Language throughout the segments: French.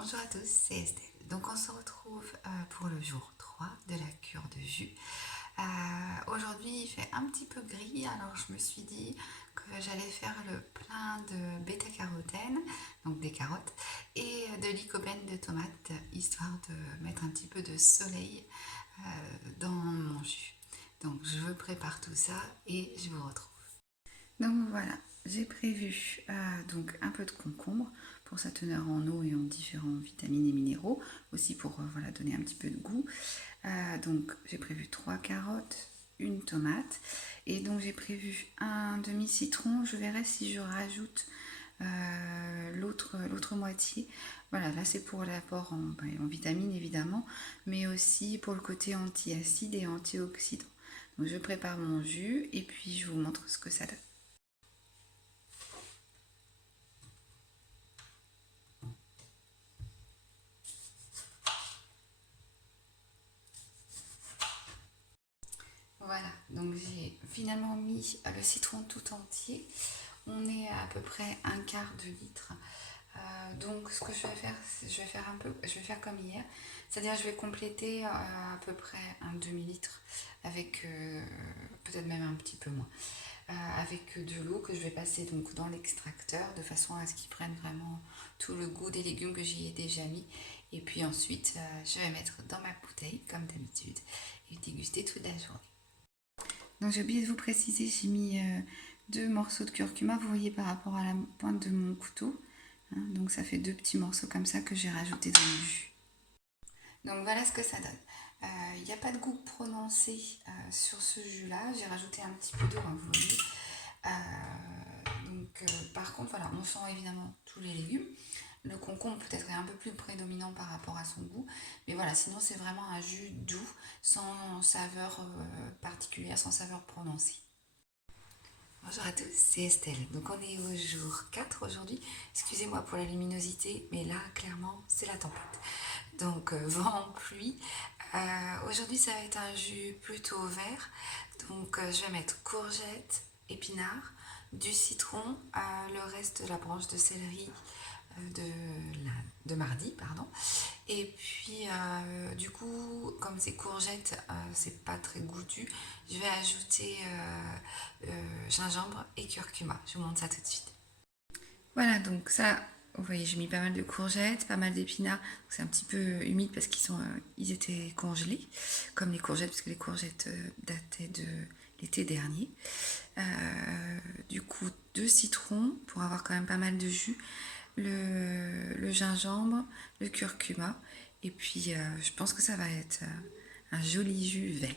Bonjour à tous, c'est Estelle. Donc on se retrouve pour le jour 3 de la cure de jus. Aujourd'hui il fait un petit peu gris, alors je me suis dit que j'allais faire le plein de bêta-carotène, donc des carottes, et de lycopène de tomates, histoire de mettre un petit peu de soleil dans mon jus. Donc je prépare tout ça et je vous retrouve. Donc voilà, j'ai prévu donc un peu de concombre pour sa teneur en eau et en différents vitamines et minéraux, aussi pour voilà, donner un petit peu de goût. Donc j'ai prévu 3 carottes, une tomate, et donc j'ai prévu un demi-citron. Je verrai si je rajoute l'autre moitié. Voilà, là c'est pour l'apport en vitamines évidemment, mais aussi pour le côté anti-acide et antioxydant. Donc je prépare mon jus et puis je vous montre ce que ça donne. Voilà, donc j'ai finalement mis le citron tout entier. On est à peu près un quart de litre. Donc ce que je vais faire, je vais faire comme hier, c'est-à-dire je vais compléter à peu près un demi-litre avec peut-être même un petit peu moins, avec de l'eau que je vais passer donc dans l'extracteur de façon à ce qu'il prenne vraiment tout le goût des légumes que j'y ai déjà mis. Et puis ensuite, je vais mettre dans ma bouteille comme d'habitude et déguster toute la journée. Donc j'ai oublié de vous préciser, j'ai mis 2 morceaux de curcuma, vous voyez par rapport à la pointe de mon couteau. Hein, donc ça fait 2 petits morceaux comme ça que j'ai rajouté dans le jus. Donc voilà ce que ça donne. Il n'y a pas de goût prononcé sur ce jus-là. J'ai rajouté un petit peu d'eau, hein, vous voyez. Par contre, voilà, on sent évidemment tous les légumes. Le concombre peut-être est un peu plus prédominant par rapport à son goût. Mais voilà, sinon c'est vraiment un jus doux, sans saveur particulière, sans saveur prononcée. Bonjour à tous, c'est Estelle. Donc on est au jour 4 aujourd'hui. Excusez-moi pour la luminosité, mais là clairement c'est la tempête. Donc vent, pluie. Aujourd'hui ça va être un jus plutôt vert. Donc je vais mettre courgettes, épinards, du citron, le reste de la branche de céleri de mardi, pardon. Et puis, du coup, comme ces courgettes, c'est pas très goûtu, je vais ajouter gingembre et curcuma. Je vous montre ça tout de suite. Voilà, donc ça, vous voyez, j'ai mis pas mal de courgettes, pas mal d'épinards. C'est un petit peu humide parce ils étaient congelés, comme les courgettes, parce que les courgettes dataient de l'été dernier. Du coup, 2 citrons pour avoir quand même pas mal de jus, le gingembre, le curcuma, et puis je pense que ça va être un joli jus vert.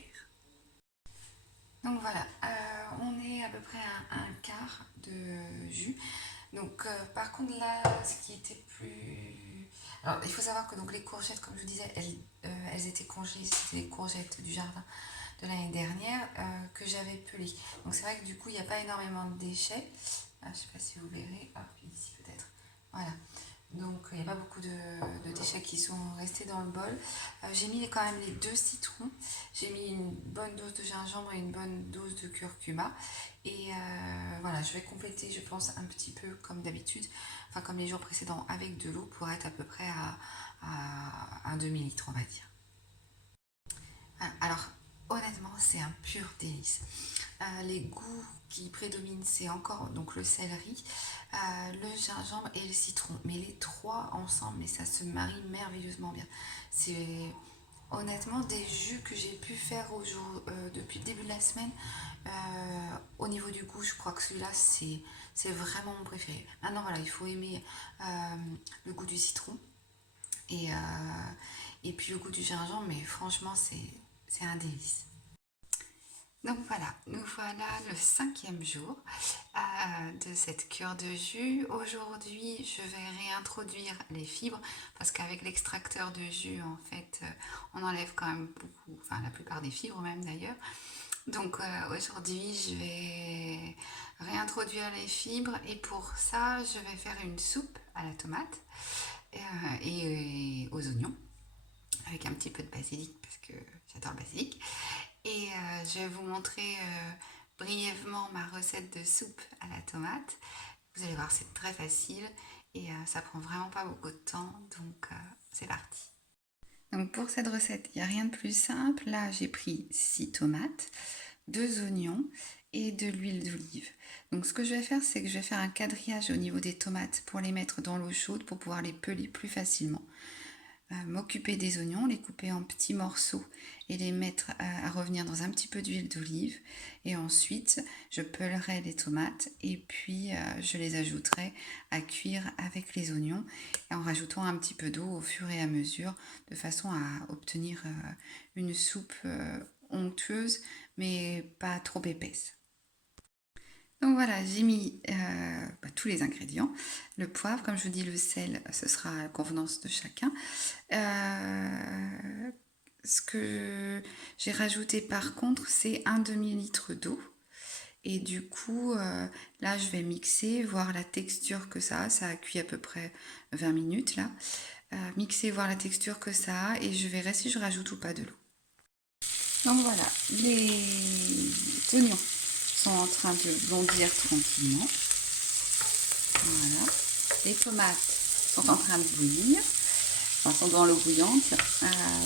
Donc voilà, on est à peu près à un quart de jus. Donc par contre là, ce qui était plus... Alors il faut savoir que donc, les courgettes, comme je vous disais, elles étaient congelées, c'était des courgettes du jardin de l'année dernière que j'avais pelées. Donc c'est vrai que du coup il n'y a pas énormément de déchets. Je ne sais pas si vous verrez, hop, ici peut-être. Voilà. Donc il n'y a pas beaucoup de déchets qui sont restés dans le bol. J'ai mis quand même les 2 citrons. J'ai mis une bonne dose de gingembre et une bonne dose de curcuma. Et voilà, je vais compléter, je pense, un petit peu comme d'habitude, enfin comme les jours précédents, avec de l'eau pour être à peu près à un demi-litre, on va dire. Alors, honnêtement, c'est un pur délice. Les goûts qui prédominent, c'est encore donc le céleri, le gingembre et le citron. Mais les trois ensemble, mais ça se marie merveilleusement bien. C'est honnêtement des jus que j'ai pu faire depuis le début de la semaine. Au niveau du goût, je crois que celui-là, c'est vraiment mon préféré. Maintenant, voilà, il faut aimer le goût du citron et, et puis le goût du gingembre, mais franchement, c'est un délice. Donc voilà, nous voilà le 5e jour de cette cure de jus. Aujourd'hui, je vais réintroduire les fibres parce qu'avec l'extracteur de jus, en fait, on enlève quand même beaucoup, enfin la plupart des fibres même d'ailleurs. Donc aujourd'hui, je vais réintroduire les fibres et pour ça, je vais faire une soupe à la tomate et aux oignons avec un petit peu de basilic parce que j'adore le basilic. Et je vais vous montrer brièvement ma recette de soupe à la tomate. Vous allez voir, c'est très facile et ça prend vraiment pas beaucoup de temps, donc c'est parti. Donc pour cette recette, il n'y a rien de plus simple. Là, j'ai pris 6 tomates, 2 oignons et de l'huile d'olive. Donc ce que je vais faire, c'est que je vais faire un quadrillage au niveau des tomates pour les mettre dans l'eau chaude pour pouvoir les peler plus facilement. M'occuper des oignons, les couper en petits morceaux et les mettre à revenir dans un petit peu d'huile d'olive. Et ensuite, je peulerai les tomates et puis je les ajouterai à cuire avec les oignons et en rajoutant un petit peu d'eau au fur et à mesure de façon à obtenir une soupe onctueuse mais pas trop épaisse. Donc voilà, j'ai mis tous les ingrédients. Le poivre, comme je vous dis, le sel, ce sera à la convenance de chacun. Ce que j'ai rajouté par contre, c'est un demi-litre d'eau. Et du coup, là, je vais mixer, voir la texture que ça a. Ça a cuit à peu près 20 minutes là. Mixer, voir la texture que ça a et je verrai si je rajoute ou pas de l'eau. Donc voilà, les oignons sont en train de bondir tranquillement. Voilà. Les tomates sont en train de bouillir. Enfin, sont dans l'eau bouillante.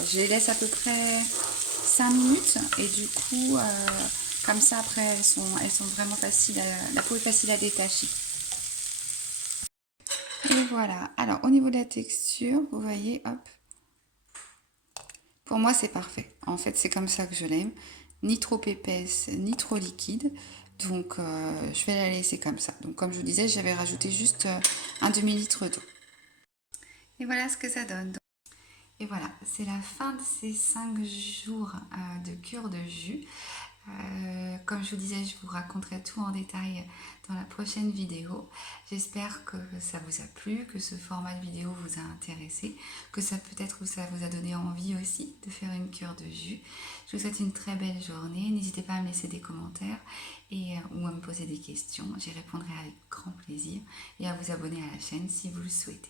Je les laisse à peu près 5 minutes et du coup, comme ça après, elles sont vraiment faciles, la peau est facile à détacher. Et voilà. Alors, au niveau de la texture, vous voyez, hop. Pour moi, c'est parfait. En fait, c'est comme ça que je l'aime. Ni trop épaisse, ni trop liquide. Donc, je vais la laisser comme ça. Donc, comme je vous disais, j'avais rajouté juste un demi-litre d'eau. Et voilà ce que ça donne. Et voilà, c'est la fin de ces 5 jours de cure de jus. Comme je vous disais, je vous raconterai tout en détail dans la prochaine vidéo. J'espère que ça vous a plu, que ce format de vidéo vous a intéressé, que ça peut-être ça vous a donné envie aussi de faire une cure de jus. Je vous souhaite une très belle journée. N'hésitez pas à me laisser des commentaires ou à me poser des questions. J'y répondrai avec grand plaisir et à vous abonner à la chaîne si vous le souhaitez.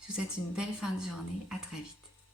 Je vous souhaite une belle fin de journée. À très vite.